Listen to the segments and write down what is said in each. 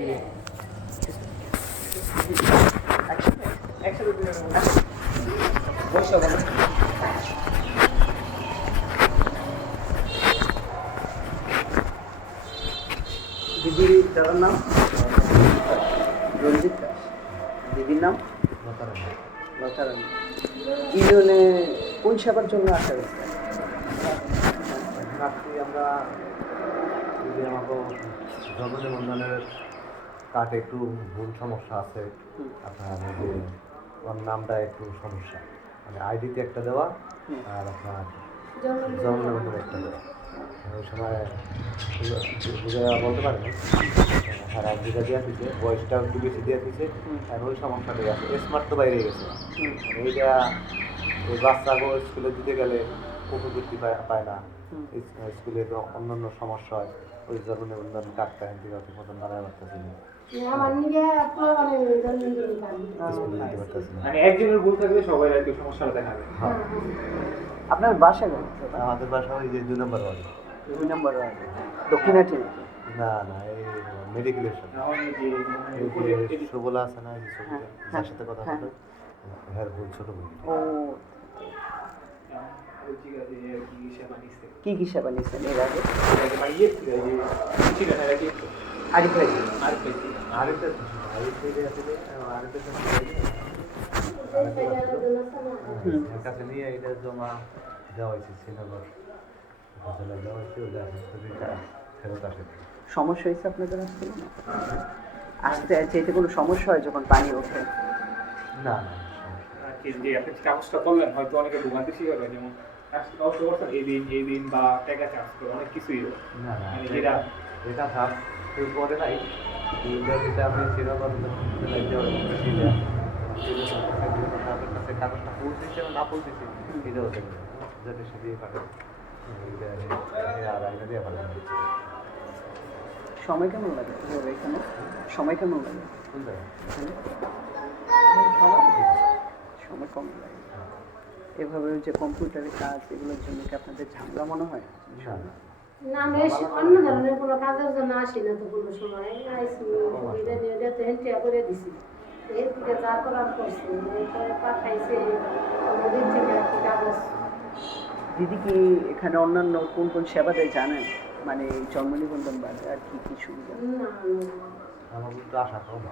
দিদির দাদার নাম রঞ্জিত দাস, দিদির নাম লতা রানী। ইউনিয়নে কোন সেবার জন্য আসা গেছে? আমরা যদি আমাকে জন্ম নিবন্ধনের কার্ডে একটু ভুল সমস্যা আছে, আপনার ওর নামটা একটু সমস্যা, মানে আইডিতে একটা দেওয়া আর আপনার জন্ম নিবন্ধনে একটা দেওয়া। ওই সময় বুঝে বলতে পারেনি, হ্যাঁ আইডিটা দেওয়া দিচ্ছে, বয়সটাও একটু বেশি দেওয়া দিচ্ছে, আর ওই সমস্যাটাই আছে। স্মার্ট তো বাইরে গেছে, এইটা ওই বাচ্চাকে স্কুলে দিতে গেলে উপবৃত্তি পায় না, স্কুলে অন্যান্য সমস্যা হয়, ওই জন্ম নিবন্ধন কার্ডটা ঠিক মতন দাঁড়ায় পারতেছি না। একজনের ভুল থাকলে সবাই আর কি সমস্যাটা দেখা যাবে। আপনার বাসা কোন? আমাদের বাসা ওই যে 2 নম্বর ওয়ার্ড। 2 নম্বর ওয়ার্ড, দক্ষিণাটি? না না, এই মেডিকেলের সাথে সুবলা আছে না, এই ছবিটা যার সাথে কথা বলতে, হ্যাঁ ভুল ছোট ভুল। ও কি কি সেবা নিচ্ছেন এর আগে? কাছে নিয়ে এটা জমা দেওয়া হয়েছে, শ্রীনগর উপজেলায় দেওয়া হয়েছে, ওটা ফেরত আসে। সমস্যা হয়েছে আপনাদের আসতে যেতে কোনো সমস্যা হয় যখন পানি ওঠে? না না, যে আপনি কাগজটা করলেন হয়তো অনেকে ভোগান্তি শিকার হয়, যেমন এই দিন বা টাকা চার্জ করে অনেক কিছুই হয়। না না, যেটা এটা ভাব কেউ করে নাই, যেটা আপনি শ্রীনগর তাদের কাছে কাগজটা পৌঁছেছে না পৌঁছেছে, এটা হতে পারে যাতে সে দিয়ে পাঠাবে, আর আইনা দিয়ে পাঠাবে। সময় কেমন লাগে এখানে? সময় কেমন লাগে? কোন জায়গায় সময় কম লাগে। এভাবে যে কম্পিউটারের কাজ এগুলোর জন্য কি আপনাদের ঝামেলা মনে হয়? না, আমরা অন্য ধরনের কোনো কাজের জন্য আসি না তো কোনো সময়। আইসি এটা হেন্টিয়া করে দিছি, এর থেকে যা করার করছি, এরপরে পাঠাইছে আমাদের থেকে আর কি কাগজ। দিদি কি এখানে অন্যান্য কোন কোন সেবা দেয় জানেন? মানে জন্ম নিবন্ধন বাদে আর কি কি সুবিধা? না আমার কিন্তু আশা কম,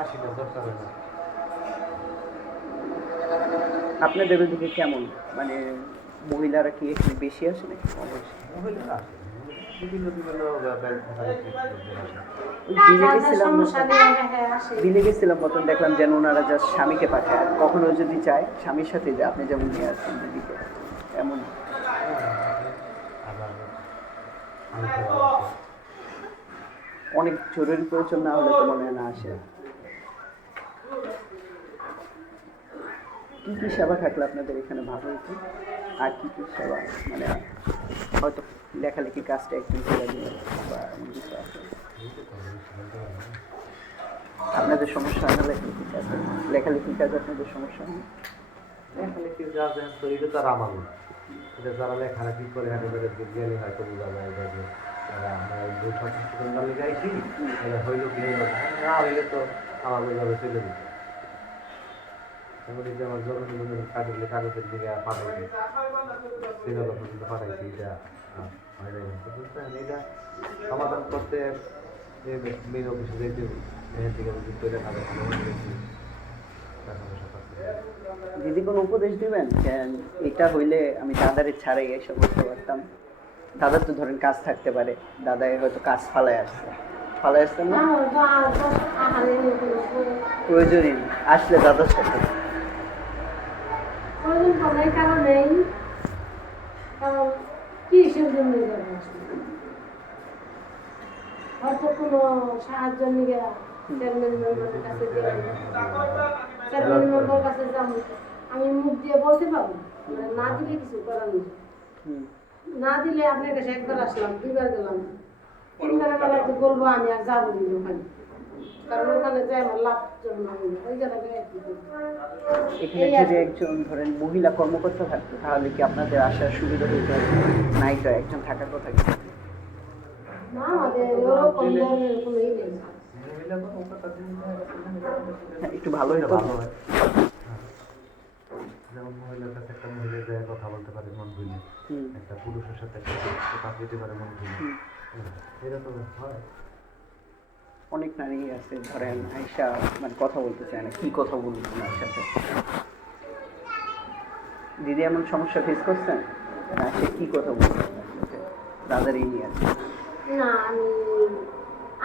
আসি না, দরকার হয় না। আপনাদের ওদিকে কেমন, মানে মহিলারা কি এখানে বেশি আসে নাকি? মহিলারা আসে, বিভিন্ন বিভিন্ন বিলে গেছিলাম মতন দেখলাম যেন ওনারা জাস্ট স্বামীকে পাঠায়, আর কখনো যদি চায় স্বামীর সাথে যায়, আপনি যেমন নিয়ে আসছেন দিদিকে এমন। অনেক জরুরি প্রয়োজন না হলে তো মনে হয় না আসে। কি কি সেবা থাকলে আপনাদের এখানে ভালো হতো? আর কি কি সেবা, মানে হয়তো লেখালেখির কাজটা একজন করে দিলেন বা এমন কিছু আছে? আপনাদের সমস্যা হয় না লেখালেখির কাজ? লেখালেখির কাজ আপনাদের সমস্যা হয় না? লেখালেখির কাজ তো এটা তো আর আমার না, এটা যারা লেখালেখি করে হাতে গেলে হয়তো বোঝা যায় যে আমরা ভুল সংশোধন লেখাইছি, এটা হইল কি হইল না হইলে তো আমার ওইভাবে চলে দিত। এমন যে আমার জন্ম নিবন্ধন কাগজের কাগজের দিকে পাঠাইছি, শ্রীনগর পর্যন্ত পাঠাইছি, এটা হয় নাই। এটা সমাধান করতে মেন অফিসে যেতে এখান থেকে যুক্ত দেখা যায়। দিদি কোনো উপদেশ দিবেন এটা হইলে আমি দাদারে ছাড়াই এসব করতে পারতাম? দাদার তো ধরেন কাজ থাকতে পারে, দাদাই হয়তো কাজ ফালায় আসতেন না, প্রয়োজনই আসলে দাদার সাথে হয়তো কোনো সাহায্য নিয়ে চেয়ারম্যান মেম্বারের কাছে যাবো, আমি মুখ দিয়ে বলতে পারবো না দিলে কিছু করার নেই। না দিলে আপনার কাছে একবার আসলাম, দুইবার গেলাম, তিনবার বেলায় তো বলবো আমি আর যাবো না ওখানে, কারণ ওখানে যাই আমার লাভ জন্য ওই জায়গায়। এখানে যদি একজন ধরেন মহিলা কর্মকর্তা থাকতো তাহলে কি আপনাদের আসার সুবিধা হইতো? নাই তো, একজন থাকার কথা কি? না আমাদের ওরকম ধরনের কোনো ই নেই। হ্যাঁ, একটু ভালো এটা হতো। ভালো হয়। যেমন মহিলার কাছে একটা মহিলা যায় কথা বলতে পারে মন ভুলে, হুম, একটা পুরুষের সাথে একটা কথা দিতে পারে মন ভুলে। হুম। এটা তো হয়। অনেক নারী আছে ধরেন আইসা মানে কথা বলতে চায় না, কি কথা বলবো তোমার সাথে। দিদি এমন সমস্যা ফেস করছেন না, সে কি কথা বলবো আপনার সাথে দাদার এই নিয়ে আছে? না আমি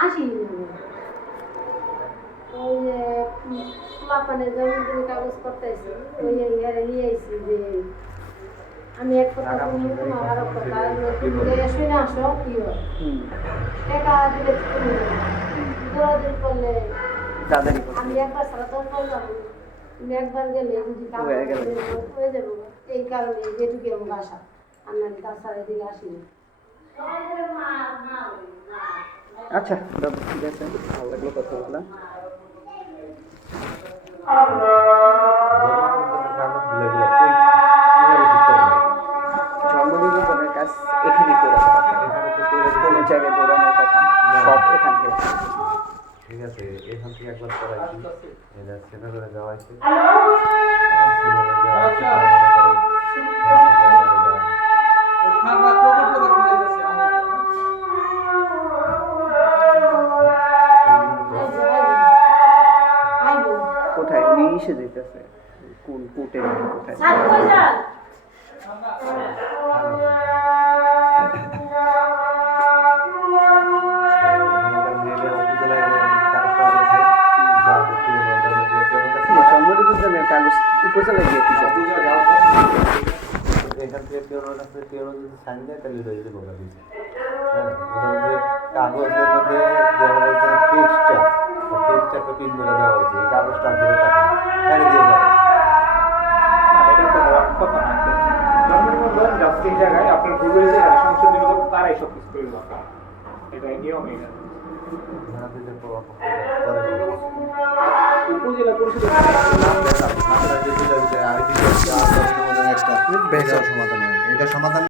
আসিনি ওই যে পোলাপানের জন্মদিনের কাগজ করতেছি ওই ইয়ারে নিয়ে আইছি যে আমি এক কথা বলবো তোমার আর এক কথা তুমি শুনে আসো কি হয় হুম, টাকা দিলে তুমি দৌড়াদৌড়ি করলে দাদারই কথা। আমি একবার সারা দম করলাম তুমি একবার গেলে যদি কাম হয়ে গেল। হয়ে যাবো এই কারণে যেটুকু আমার আশা আর না তাছাড়া এদিকে আসিনি আচ্ছা দাদা ঠিক আছে, ভালো লাগলো কথা বললাম। জন্মদিনের কাগজগুলো এগুলো কই কিভাবে ঠিক করে নেয়? জন্ম নিবন্ধনের কাজ এখানেই করে দেওয়া হয়। এখানে তো করে কোনো জায়গায় দৌড়ানোর কথা না, না। সব এখান থেকে। ঠিক আছে, এখান থেকে একবার করাইছি, এটা শ্রীনগরে যাওয়া হয়েছে। আইবো কোথায় উনি এসে যেতেছে, কোন কোর্টে কোথায়? স্যার কই যান জন্ম নিবন্ধনের কাগজ উপজেলায় গিয়ে কি করবে? এখান থেকে পিওনোর কাছে পিওনো যদি সাইন দেয় তাহলে হয়ে যাবে ওরা দিচ্ছে। হ্যাঁ, ওটার মধ্যে কাগজের মধ্যে যেমন এই যে ফিক্সচারটা পিন করে দেওয়া হয়েছে, এই কাগজটা ধরে থাকে এনে দিয়ে পারে। এটা তো হওয়ার কথা না। জন্ম নিবন্ধন জাস্ট এই জায়গায় আপনার গুগল যে সংসদ নিবন্ধন তারাই সব কিছু করে দেওয়া হয়। এটা নিয়ম এটা। ধরা দিতে উপজেলা পরিষদের এটা সমাধান হয়, এটা সমাধান